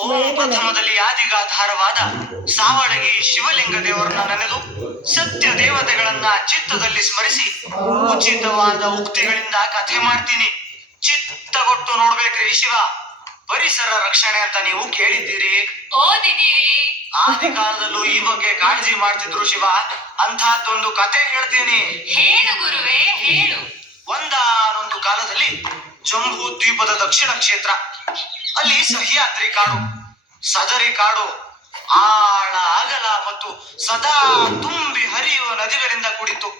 ಓಂ ಪ್ರಥಮದಲ್ಲಿ ಆದಿಗಾಧಾರವಾದ ಸಾವಳಗಿ ಶಿವಲಿಂಗ ದೇವರನ್ನ ನೆನೆದು ಸತ್ಯ ದೇವತೆಗಳನ್ನ ಚಿತ್ತದಲ್ಲಿ ಸ್ಮರಿಸಿ ಉಚಿತವಾದ ಉಕ್ತಿಗಳಿಂದ ಕಥೆ ಮಾಡ್ತೀನಿ. ಚಿತ್ತಗೊಟ್ಟು ನೋಡ್ಬೇಕ್ರಿ ಶಿವ. ಪರಿಸರ ರಕ್ಷಣೆ ಅಂತ ನೀವು ಕೇಳಿದ್ದೀರಿ. ಓದಿದ್ದೀರಿ. ಆದಿ ಕಾಲದಲ್ಲೂ ಈ ಬಗ್ಗೆ ಕಾಳಜಿ ಮಾಡ್ತಿದ್ರು ಶಿವ. ಅಂತಹದ್ದೊಂದು ಕತೆ ಹೇಳ್ತೀನಿ. ಹೇಳು ಜಂಬೂ ದ್ವೀಪದ ದಕ್ಷಿಣ ಕ್ಷೇತ್ರ. ಅಲ್ಲಿ ಸಹ್ಯಾದ್ರಿ ಕಾಡು, ಸದರಿ ಕಾಡು, ಆಳ ಅಗಲ ಮತ್ತು ಸದಾ ತುಂಬಿ ಹರಿಯುವ ನದಿಗಳಿಂದ ಕೂಡಿತ್ತು.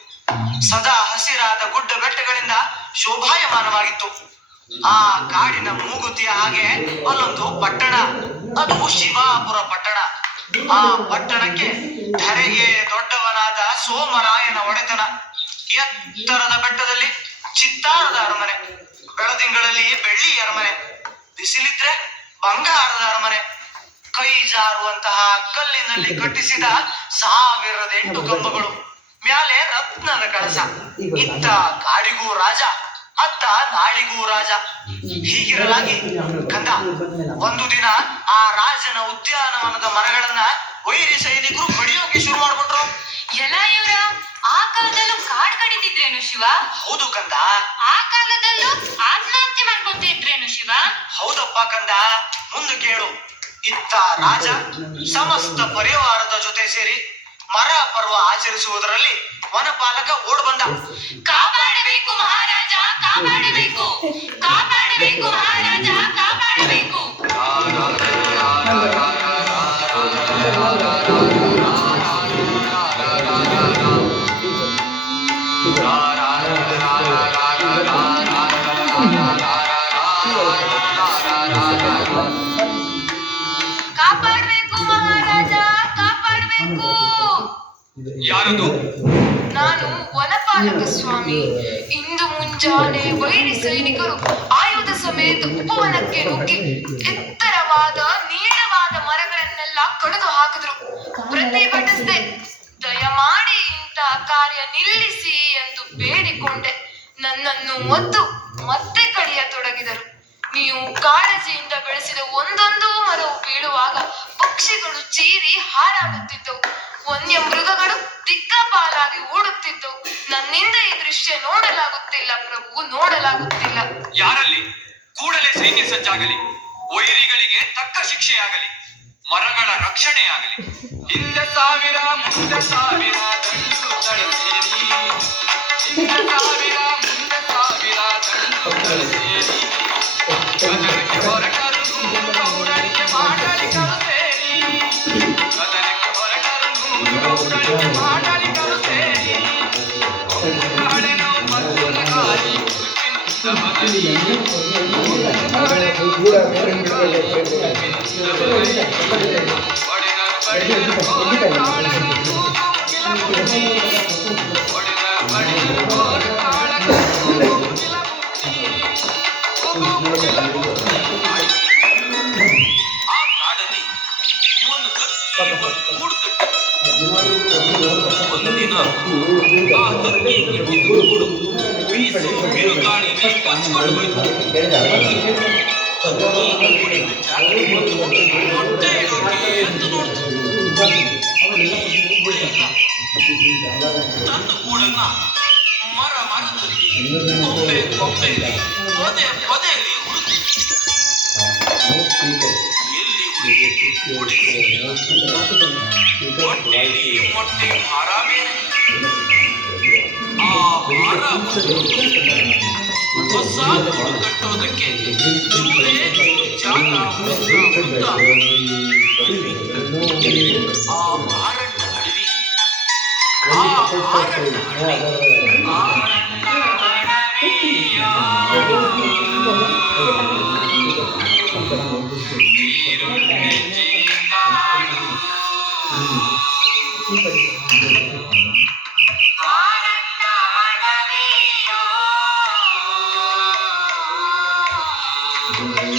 ಸದಾ ಹಸಿರಾದ ಗುಡ್ಡ ಬೆಟ್ಟಗಳಿಂದ ಶೋಭಾಯಮಾನವಾಗಿತ್ತು. ಆ ಕಾಡಿನ ಮೂಗುತಿಯ ಹಾಗೆ ಅಲ್ಲೊಂದು ಪಟ್ಟಣ, ಅದು ಶಿವಾಪುರ ಪಟ್ಟಣ. ಆ ಪಟ್ಟಣಕ್ಕೆ ಧರೆಗೆ ದೊಡ್ಡವನಾದ ಸೋಮರಾಯನ ಒಡೆತನ. ಎತ್ತರದ ಬೆಟ್ಟದಲ್ಲಿ ಚಿತ್ತಾರದ ಅರಮನೆ. ಬೆಳದಿಂಗಳಲ್ಲಿ ಬೆಳ್ಳಿ ಅರಮನೆ. ಬಿಸಿಲಿದ್ರೆ ಬಂಗಾರದ ಅರಮನೆ. ಕೈ ಜಾರುವಂತಹ ಕಲ್ಲಿನಲ್ಲಿ ಕಟ್ಟಿಸಿದ ಸಾವಿರದ ಎಂಟು ಕಂಬಗಳು. ಮ್ಯಾಲೆ ರತ್ನದ ಕಳಸ. ಇತ್ತ ಕಾಡಿಗೂ ರಾಜ, ಅತ್ತ ನಾಡಿಗೂ ರಾಜ. ಹೀಗಿರಲಾಗಿ ಕಂದ ಒಂದು ದಿನ ಆ ರಾಜನ ಉದ್ಯಾನವನದ ಮರಗಳನ್ನ ವೈರಿ ಸೈನಿಕರು ಕಡಿತಿದ್ರೇನು ಶಿವ? ಹೌದು ಕಂದ. ಆ ಕಾಲದಲ್ಲೂ ಆತ್ಮಹತ್ಯೆ ಮಾಡ್ಕೊತಿದ್ರೇನು ಶಿವ? ಹೌದಪ್ಪ ಕಂದ. ಮುಂದೆ ಕೇಳು. ಇತ್ತ ರಾಜ ಸಮಸ್ತ ಪರಿವಾರದ ಜೊತೆ ಸೇರಿ ಮರ ಪರ್ವ ಆಚರಿಸುವುದರಲ್ಲಿ ವನಪಾಲಕ ಓಡ್ ಬಂದ. ಕಾಪಾಡಬೇಕು ಮಹಾರಾಜ ಕಾಪಾಡಬೇಕು. ಕಾಪಾಡಬೇಕು ಮಹಾರಾಜ ಯಾರದು? ನಾನು ವನಪಾಲಕ ಸ್ವಾಮಿ. ಇಂದು ಮುಂಜಾನೆ ವೈರಿ ಸೈನಿಕರು ಆಯುಧ ಸಮೇತ ಉಪವನಕ್ಕೆ ನುಗ್ಗಿ ಎತ್ತರವಾದ ನೀಳವಾದ ಮರಗಳನ್ನೆಲ್ಲ ಕಡಿದು ಹಾಕಿದ್ರು ಪ್ರತಿಭಟಿಸಿದೆ. ದಯಮಾಡಿ ಇಂಥ ಕಾರ್ಯ ನಿಲ್ಲಿಸಿ ಎಂದು ಬೇಡಿಕೊಂಡೆ. ನನ್ನನ್ನು ಒದ್ದು ಮತ್ತೆ ಕಡಿಯತೊಡಗಿದರು. ನೀವು ಕಾಳಜಿಯಿಂದ ಬೆಳೆಸಿದ ಒಂದೊಂದು ಮರವು ಬೀಳುವಾಗ ಪಕ್ಷಿಗಳು ಚೀರಿ ಹಾರಾಡುತ್ತಿದ್ದವು. ವನ್ಯ ಮೃಗಗಳು ದಿಕ್ಕಾಪಾಲಾಗಿ ಓಡುತ್ತಿದ್ದವು. ನನ್ನಿಂದ ಈ ದೃಶ್ಯ ನೋಡಲಾಗುತ್ತಿಲ್ಲ, ಪ್ರಭು, ನೋಡಲಾಗುತ್ತಿಲ್ಲ. ಯಾರಲ್ಲಿ? ಕೂಡಲೇ ಸೈನ್ಯ ಸಜ್ಜಾಗಲಿ. ವೈರಿಗಳಿಗೆ ತಕ್ಕ ಶಿಕ್ಷೆಯಾಗಲಿ. ಮರಗಳ ರಕ್ಷಣೆಯಾಗಲಿ. இந்த சாவிரா முந்த சாவிரா கண்டு கடைசேரி இந்த சாவிரா முந்த சாவிரா கண்டு கடைசேரி கதனுக்கு பொறக்கருங்கு கௌரணிய மாடலி கருசேரி கதனுக்கு பொறக்கருங்கு கௌரணிய மாடலி கருசேரி காடனும் பத்துன காலி மதனி. கூட ಒಂದು ಹಕ್ಕಿ ಒಂದು ಗೂಡು ಕಟ್ಟಿತ್ತು. ಒಂದಿನ ಆ ಹಕ್ಕಿ ಕಟ್ಟಿದ ಗೂಡು ಬೀಸು ಬಿರುಗಾಳಿಗೆ ಕಚ್ಕೊಂಡು ಹೋಯ್ತು ಹಕ್ಕಿ ಗೂಡಿನ ಜಾಗಕ್ಕೆ ಬಂದು ಮೊಟ್ಟೆ ಇಡೋಕೆ ಅಂತ ನೋಡ್ತು ಗೂಡಿಲ್ಲ. ತನ್ನ ಗೂಡನ್ನ ಮರ ಮರದಲ್ಲಿ ಕೊಂಬೆ ಕೊಂಬೆಯಲ್ಲಿ ಪೊದೆ ಪೊದೆಯಲ್ಲಿ ಹುಡುಕಿತು ಎಲ್ಲಿ ಹುಡುಕಿ ಹುಡುಕಿ ಮೊಟ್ಟೆಯಲ್ಲಿ ಮೊಟ್ಟೆ ಭಾರ ಬೇರೆ ಆ ಭಾರ ಹೊಸ ಗೂಡು ಕಟ್ಟೋದಕ್ಕೆ ಚೂರೇ ಜಾಗ ಹುಡುಕ್ತಾ ಹುಡುಕ್ತಾ ಆ ಮಾರಣ್ಣ ಅಡವಿ ಆ ಮಾರಣ್ಣ ಅಡವಿ ಮಾರಣ್ಣ ಅಡವಿಯ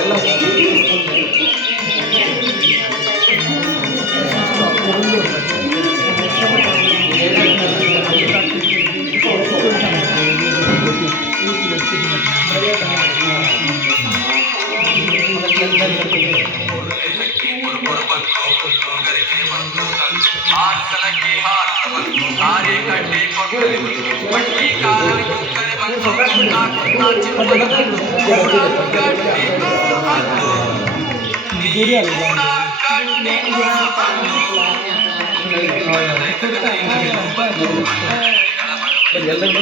ಎಲ್ಲ ಎಲ್ಲರೂ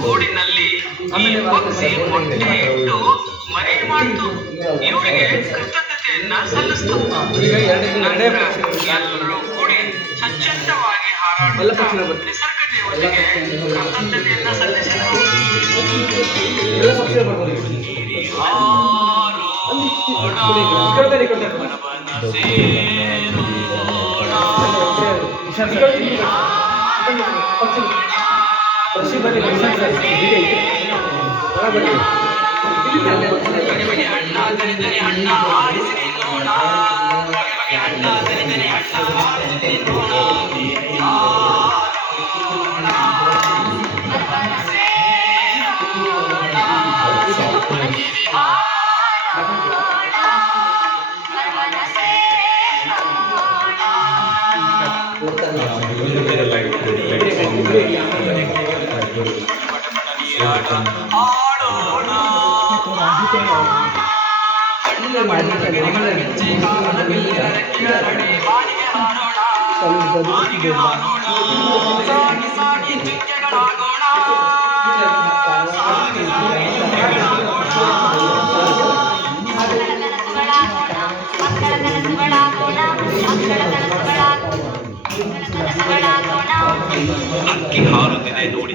ಗೂಡಿನಲ್ಲಿ ಪಕ್ಷಿ ಮೊಟ್ಟೆ ಇಟ್ಟು ಮರಿ ಮಾಡ್ತು ಇವಳಿಗೆ ಕೃತಜ್ಞತೆಯನ್ನ ಸಲ್ಲಿಸ್ತು ಎಲ್ಲರೂ ಕೂಡಿ ಸ್ವಚ್ಛಂದವಾಗಿ ಹಾರಾಡುತ್ತಾ ನಿಸರ್ಗ ದೇವತೆಗೆ ಕೃತಜ್ಞತೆಯನ್ನ ಸಲ್ಲಿಸಿದರು தனித்தனி அண்ணா வாரிசு நின்றோனா அண்ணா தனித்தனி அண்ணா வாரிசு நின்றோனா ஆடோனா. ಚಲನಶೀಲತೆ ಜೀವಂತಿಕೆಯ ಗುಣ